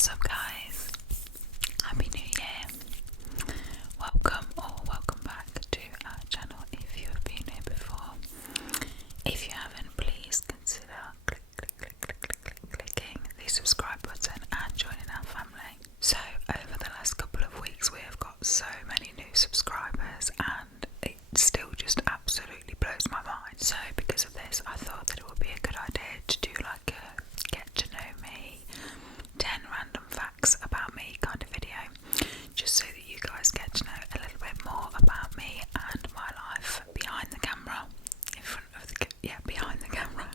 What's up, guys? Happy New Year. Welcome back to our channel if you have been here before. If you haven't, please consider clicking the subscribe button and joining our family. So, over the last couple of weeks, we have got so many new subscribers, and it still just absolutely blows my mind. So, because of this, I thought that it would be a good idea to do like a get to know me 10 random facts about me kind of video, just so that you guys get to know a little bit more about me and my life behind the camera, behind the camera,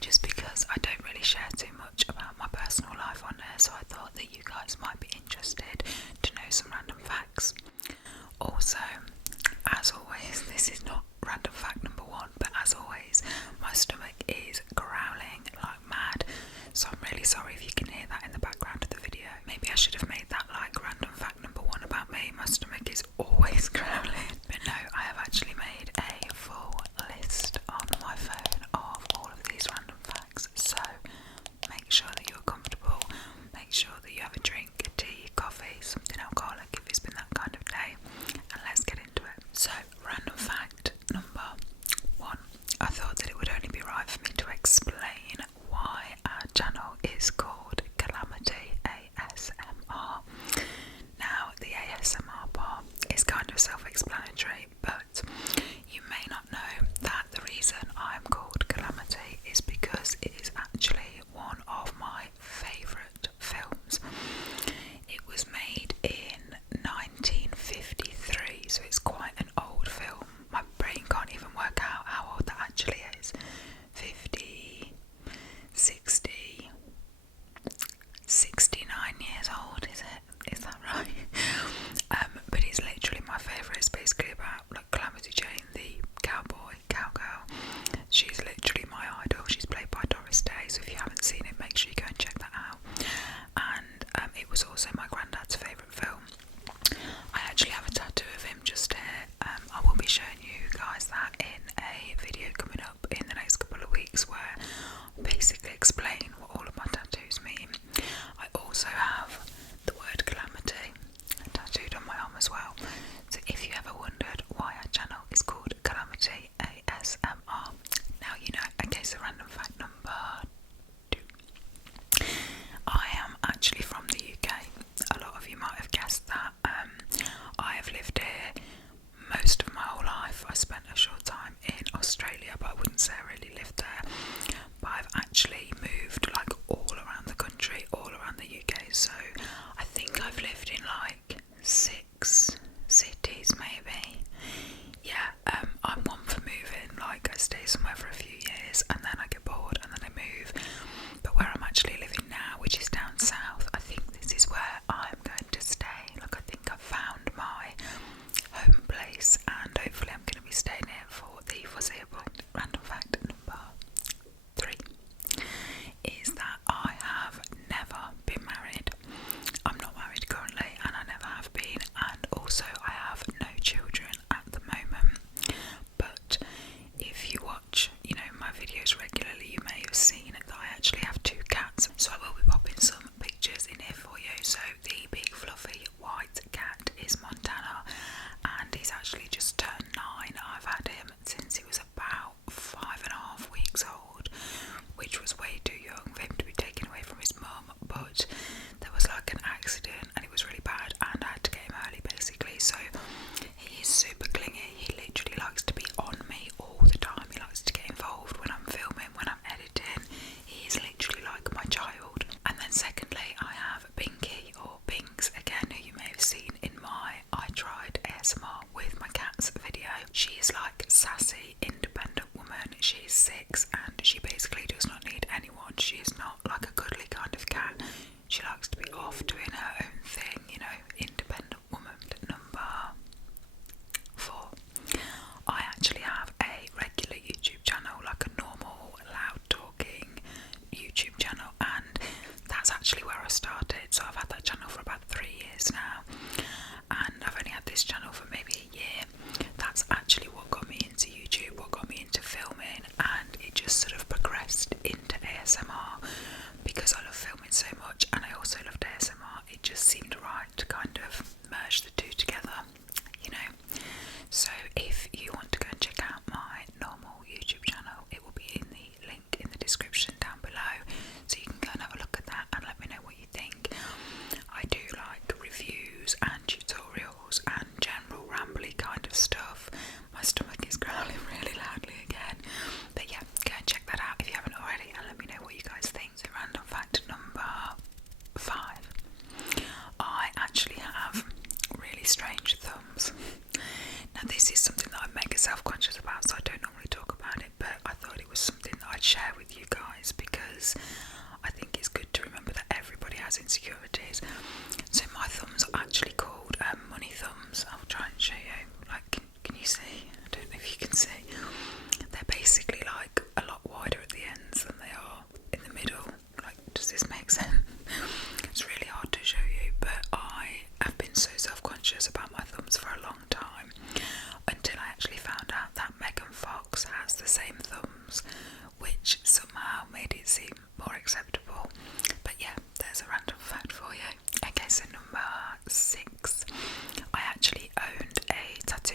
just because I don't really share too much about my personal life on there, so I thought that you guys might be interested to know some random facts. Also, as always, this is not random fact number one, but as always, my stomach is growling like mad, so I'm really sorry if you can hear that in the background of the video. Maybe I should have made that like random fact number one about me. My stomach is always growling. But no, I have actually made a full list on my phone of all of these random facts, so make sure that you're comfortable, make sure that you have a drink, a tea, coffee, something alcoholic if it's been that kind of day, and let's get into it. So, random fact number one. I thought that it would only be right for me to explain why our channel is called Calamity ASMR. Now, the ASMR part is kind of self-explanatory, but you may not know that the reason I'm called Calamity is because it is actually one of my favourite films. It was made in 1953, so it's quite an old film. My brain can't even work out how old that actually is. 50, 60,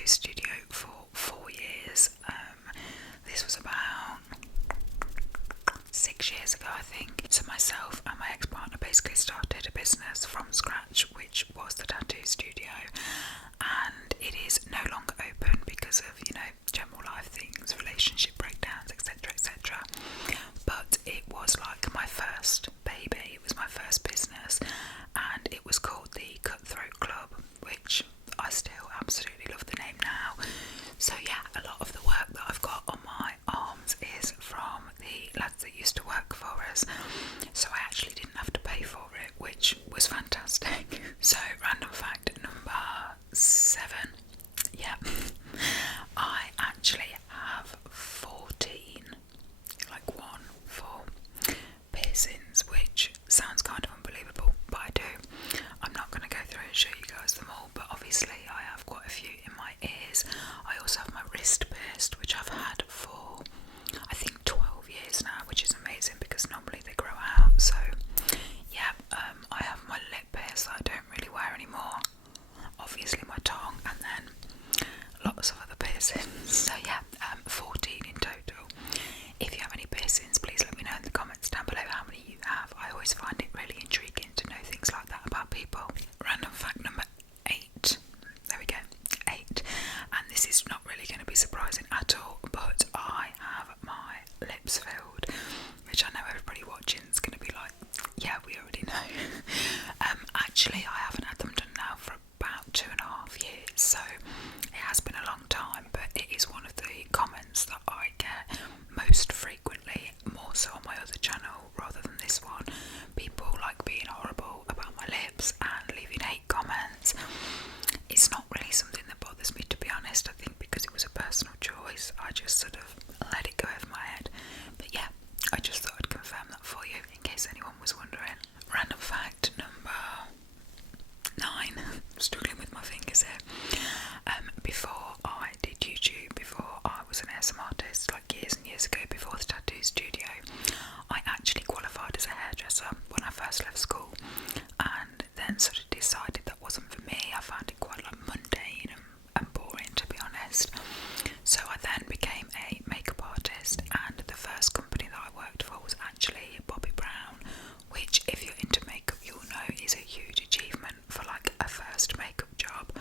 studio for 4 years. This was about 6 years ago, I think. So myself and my ex-partner basically started a business from scratch, which was the tattoo studio, and it is no longer open because of, general life things, relationship breakdowns, etc, etc. But it was like my first baby, it was my first business, and it was called the Cutthroat Club, which I still absolutely love the name now. So yeah, a lot of the work that I've got on my arms is from the lads that used to work for us, so I actually didn't have to pay for it, which was fantastic. So random fact number 7, yeah, I actually have 14, like 1, 4 piercings, which sounds kind of unbelievable, but I do. I'm not going to go through and show you guys them all, but obviously I have quite a few in my ears. I also have my wrist pierced, which I've had for I think 12 years now, which is amazing because normally they grow out. So yeah, I have my lip pierced that I don't really wear anymore, obviously my tongue, and then lots of other piercings. So yeah, 14 in total. If you have any piercings, please let me know in the comments down below how many you have. I always find it really intriguing to know things like that about people. Random fact number 8. There we go, 8. And this is not really going to be surprising at all, but I have my lips filled, which I know everybody watching is going to be like, yeah, we already know. Actually, I haven't had them done now for about 2.5 years, so it has been a long time, but it is one of the comments that I get most frequently, more so on my other channel rather than this one. People like being horrible about my lips and leaving hate comments. It's not really something that bothers me, to be honest. I think because it was a personal choice, I just sort of let it go over my head. But yeah, I just thought I'd confirm that for you in case anyone was wondering. Random fact number 9. I'm struggling with my fingers here. Before I did YouTube, before I was an ASMR artist, like years and years ago, before the tattoo studio, I actually qualified as a hairdresser when I first left school, and then sort of decided that wasn't for me. I found it quite like mundane and boring, to be honest. So I then became a makeup artist, and the first company that I worked for was actually Bobbi Brown, which, if you're into makeup, you'll know is a huge achievement for like a first makeup job.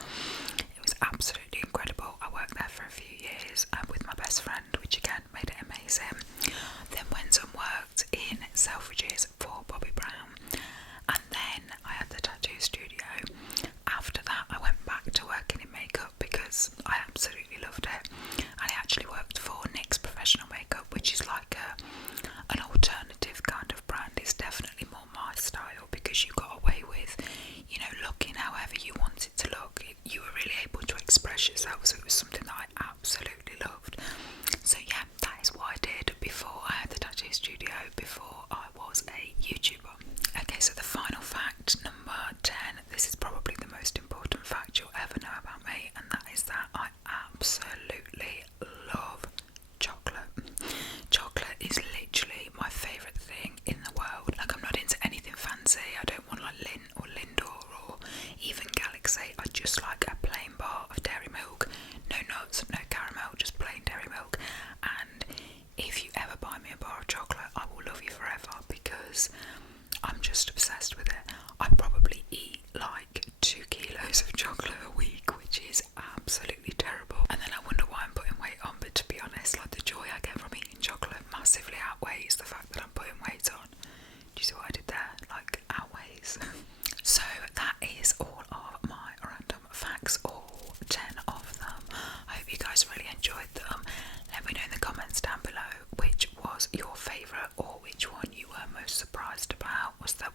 It was absolutely incredible. I worked there for a few years with my best friend, which again made it amazing. Then went and worked in Selfridges for Bobbi Brown, and then I had the tattoo studio. After that, I went back to working in makeup because I absolutely loved it, and I actually worked for NYX Professional Makeup, which is like an alternative kind of brand. It's definitely more my style because you got away with, looking however you want it to look. You were really able to express yourself, so it was something that I absolutely loved. So yeah, that is what I did before I had the tattoo studio, before I was a YouTuber. Okay, so the final fact, number 10, this is probably the most important fact you'll ever know about me, and that is that I absolutely love chocolate. Chocolate is literally my favourite thing in the world. Like, I'm not into anything fancy. I don't want like Lindt or Lindor or even Galaxy. I just like a plain bar of dairy milk, no nuts, no caramel, just plain dairy milk. And if you ever buy me a bar of chocolate, I will love you forever because I'm just obsessed with it. I probably eat like 2 kilos of chocolate a week, which is absolutely terrible. And then I wonder why I'm putting weight on, but to be honest, like, the joy I get from eating chocolate massively outweighs the fact that I'm putting weight on. Do you see what I did there? Like, outweighs. So that is all of my random facts, all 10 of them. I hope you guys really enjoyed them. Let me know in the comments down below which was your favourite or which one you were most surprised about. Was there